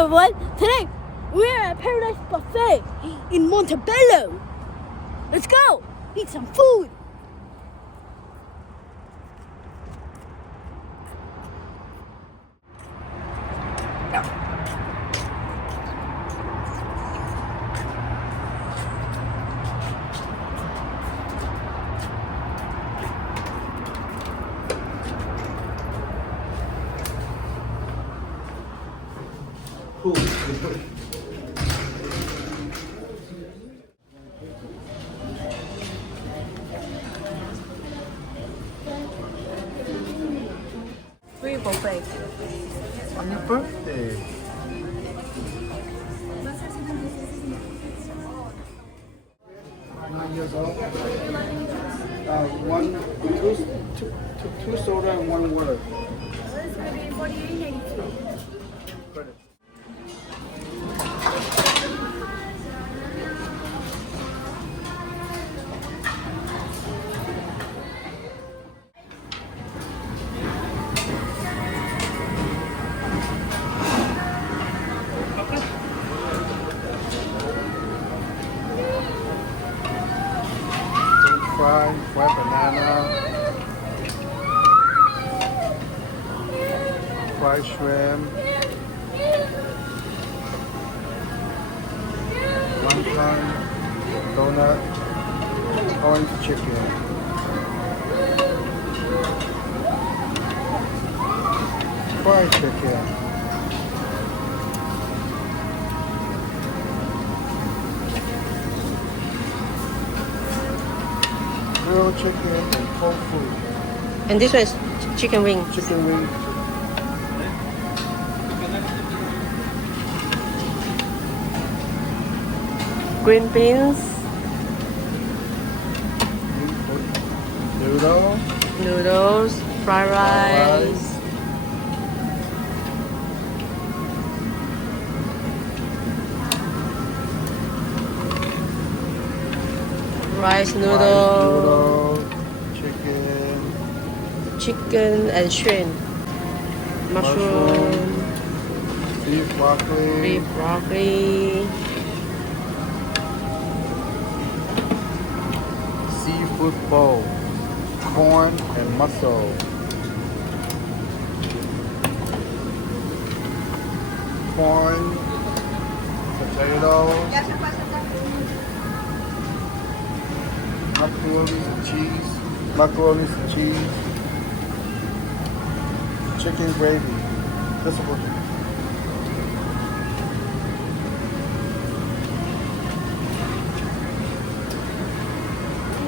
everyone, today we're at Paradise Buffet in Montebello. Let's go eat some food. Cool. Free buffet. On your birthday. Years old. Two soda and one water. It's going to be 48.82. Credit. Fried banana, fried shrimp, wonton, donut, orange chicken, fried chicken, grilled chicken, and tofu. And this one is chicken wing. Chicken wing. Green beans, noodles, fried rice, rice noodle, chicken and shrimp, mushroom, beef broccoli, seafood bowl, corn and mussel, corn, potatoes, macaronis and cheese, chicken gravy. This is what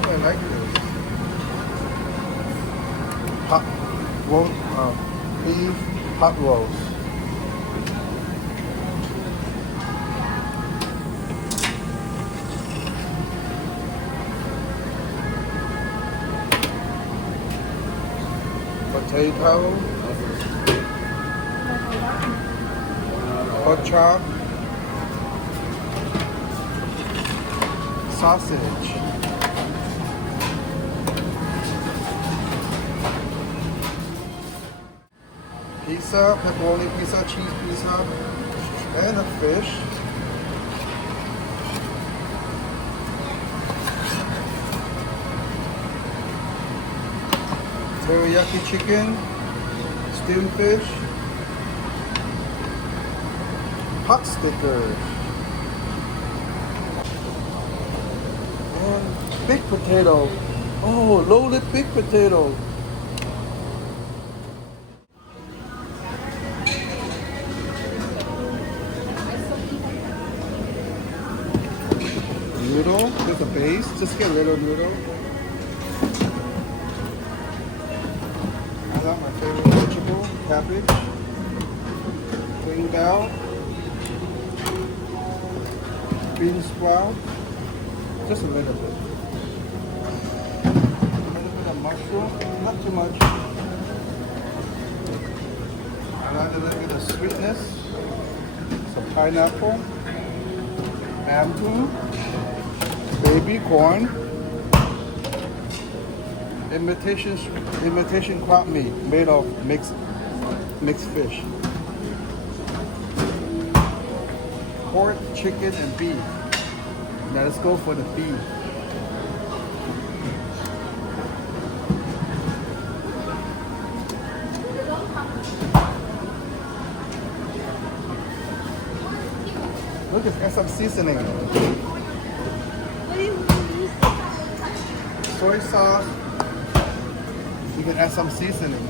I like this. Hot roast, beef hot roast. Potato, pork chop, sausage, pizza, pepperoni pizza, cheese pizza, and a fish. Teriyaki chicken, steamed fish, hot stickers, and big potato. Oh, loaded big potato. Noodle with a base, just get a little noodle. I got my favorite vegetable, cabbage, green bell, bean sprout, just a little bit. A little bit of mushroom, not too much. I like a little bit of sweetness, some pineapple, bamboo, baby corn, imitation crab meat made of mixed fish. pork, chicken, and beef. Now let's go for the beef. Look, it's got some seasoning. What do you use? Soy sauce. You can add some seasoning.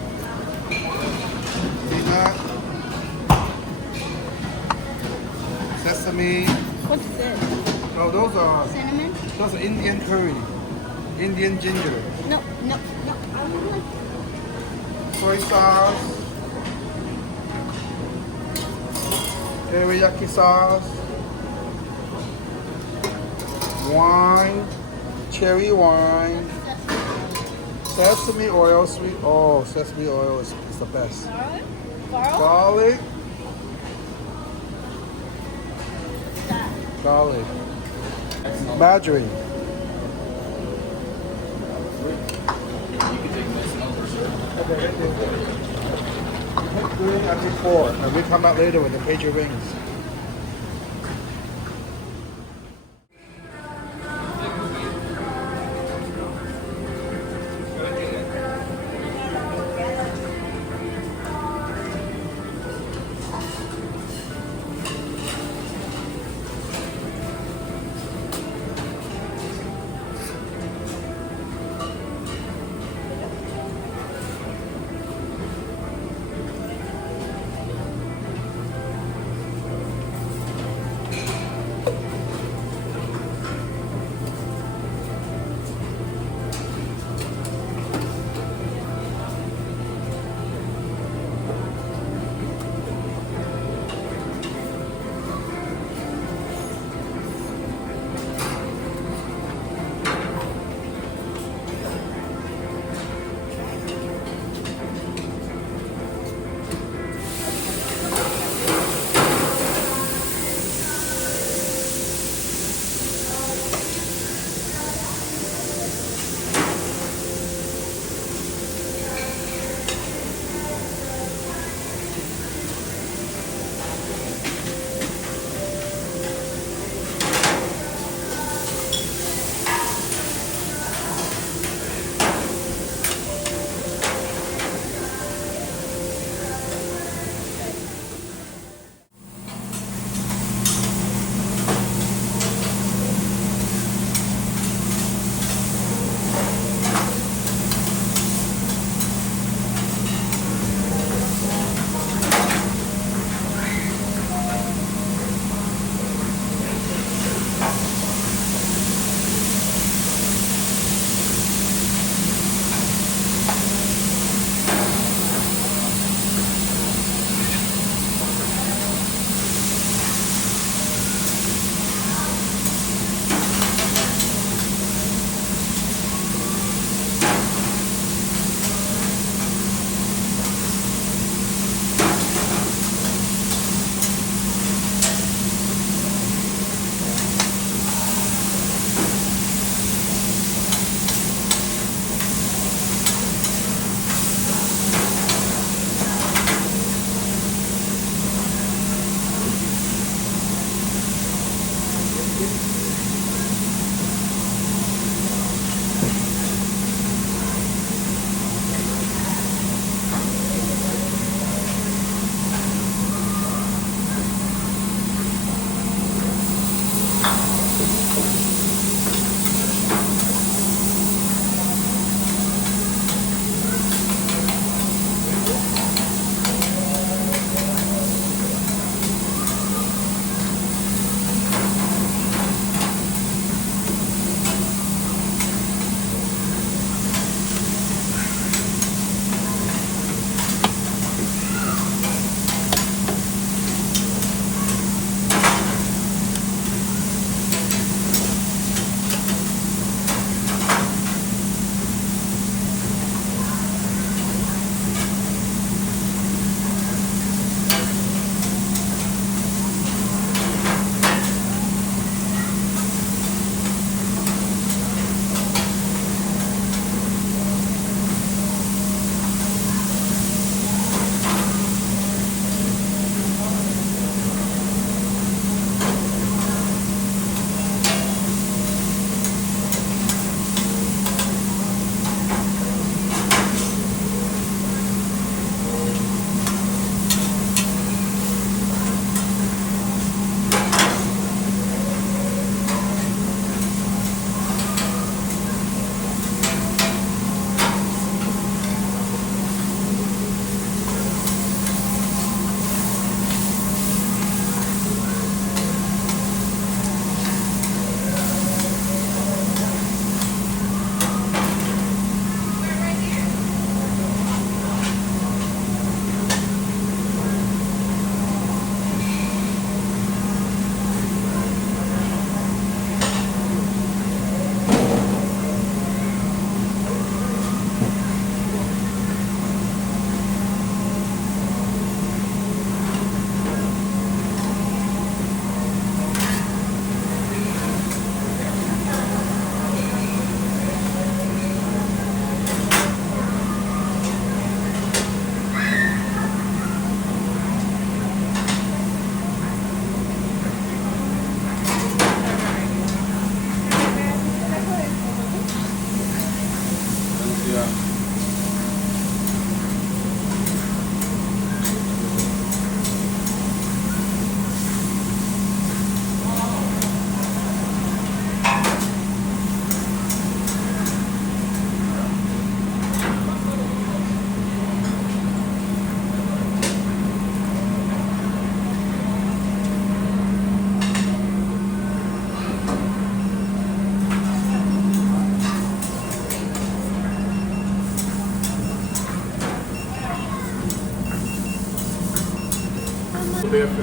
Peanut. Sesame. What's this? No, those are Cinnamon? Indian curry. Indian ginger. No. I would like Soy sauce. Teriyaki sauce. Wine. Cherry wine. Sesame oil, sweet. Oh, sesame oil is the best. Garlic. Garlic. Margarine. Okay, thank you. Put 3 and 4, and we come back later with the page your rings.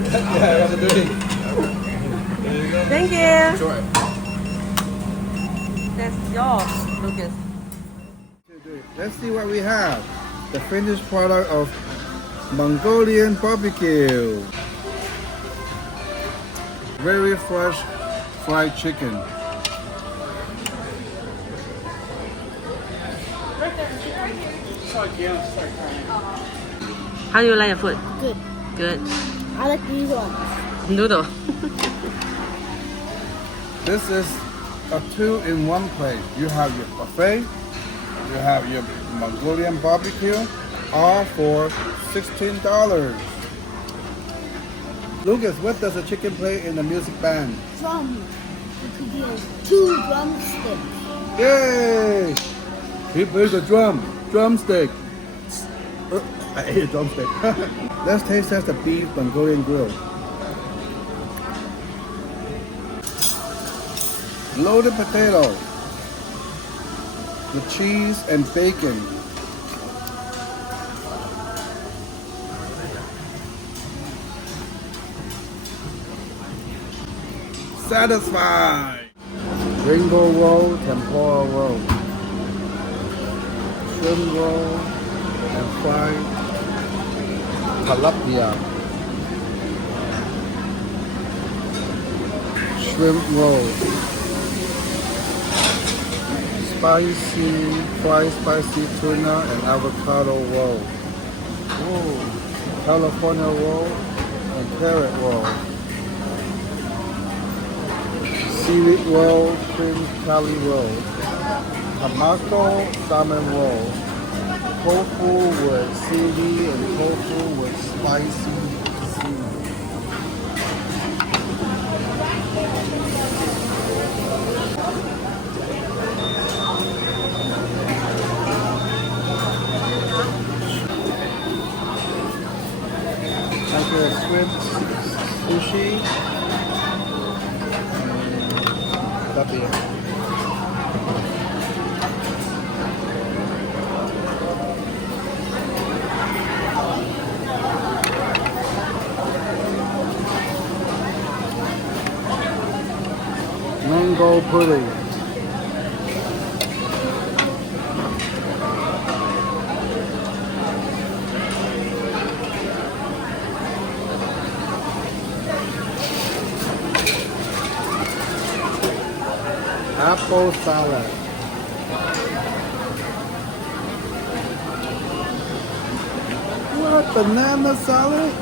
Yeah, that's a drink. There you go. Thank you. Enjoy. That's yours, Lucas. Let's see what we have. The finished product of Mongolian BBQ. Very fresh fried chicken. How do you like your food? Good. Good. I like these ones. Noodle. This is a 2-in-1 plate. You have your buffet, you have your Mongolian barbecue, all for $16. Lucas, what does a chicken play in the music band? Drum. It could be 2 drumsticks. Yay! He plays the drumstick. I ate a drumstick. Let's taste test the beef Mongolian grill. Loaded potato with cheese and bacon. Satisfied. Rainbow roll, tempura roll, shrimp roll, and fried tilapia. Shrimp roll. Fried spicy tuna and avocado roll. Ooh. California roll and carrot roll. Seaweed roll, cream cali roll. Tamako salmon roll. Tofu with seaweed and tofu with spicy seaweed. Shrimp sushi and tapia. Mango pudding. Apple salad. What? Banana salad?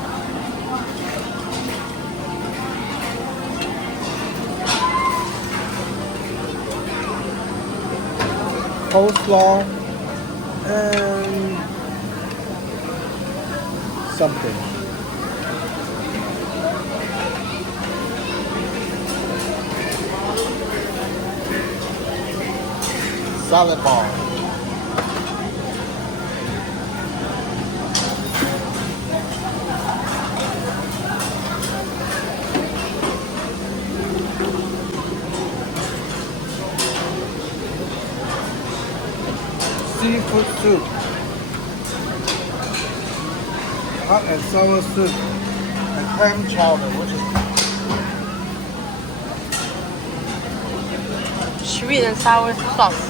Coleslaw and something. Salad bar. Seafood soup. Hot and sour soup. And clam chowder, which is Sweet and sour sauce.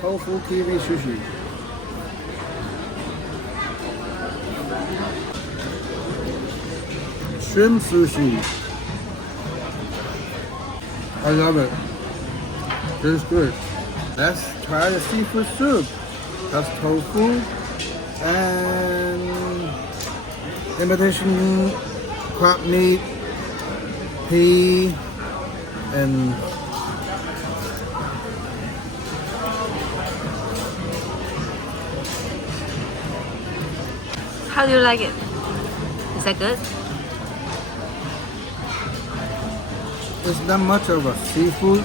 tofu kiwi sushi. Shrimp sushi. I love it. It's good. Let's try the seafood soup. That's tofu and imitation crab meat, pea, and how do you like it? Is that good? it's not much of a seafood,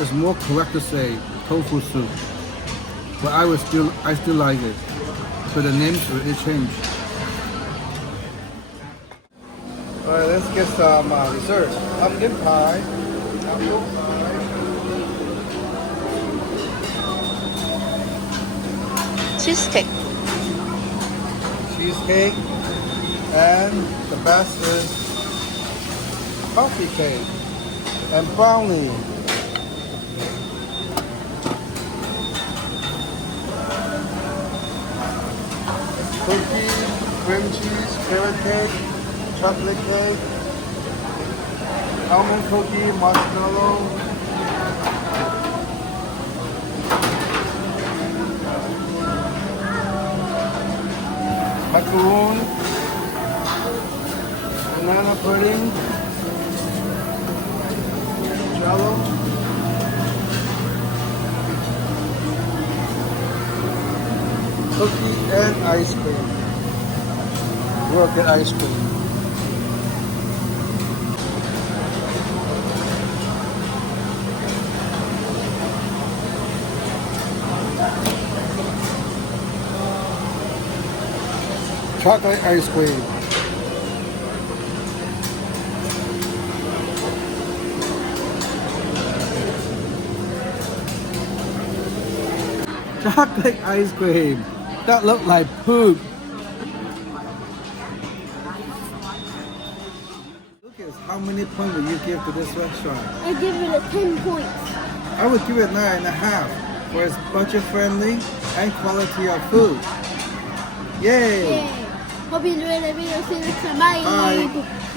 it's more correct to say tofu soup. But I still like it. But the names it changed. Alright, let's get some dessert. Pumpkin pie. Apple pie. Cheesecake. Cheesecake. And the best is coffee cake and brownie. Cookie, cream cheese, carrot cake, chocolate cake, almond cookie, marshmallow. Macaroon, banana pudding, jello, cookie and ice cream. We'll get ice cream. Chocolate ice cream. Chocolate ice cream. That looked like poop. Lucas, how many points would you give to this restaurant? I give it a 10 points. I would give it 9.5 for its budget friendly and quality of food. Yay! Yay. Hope you enjoyed the video. See you next time. Bye. Bye.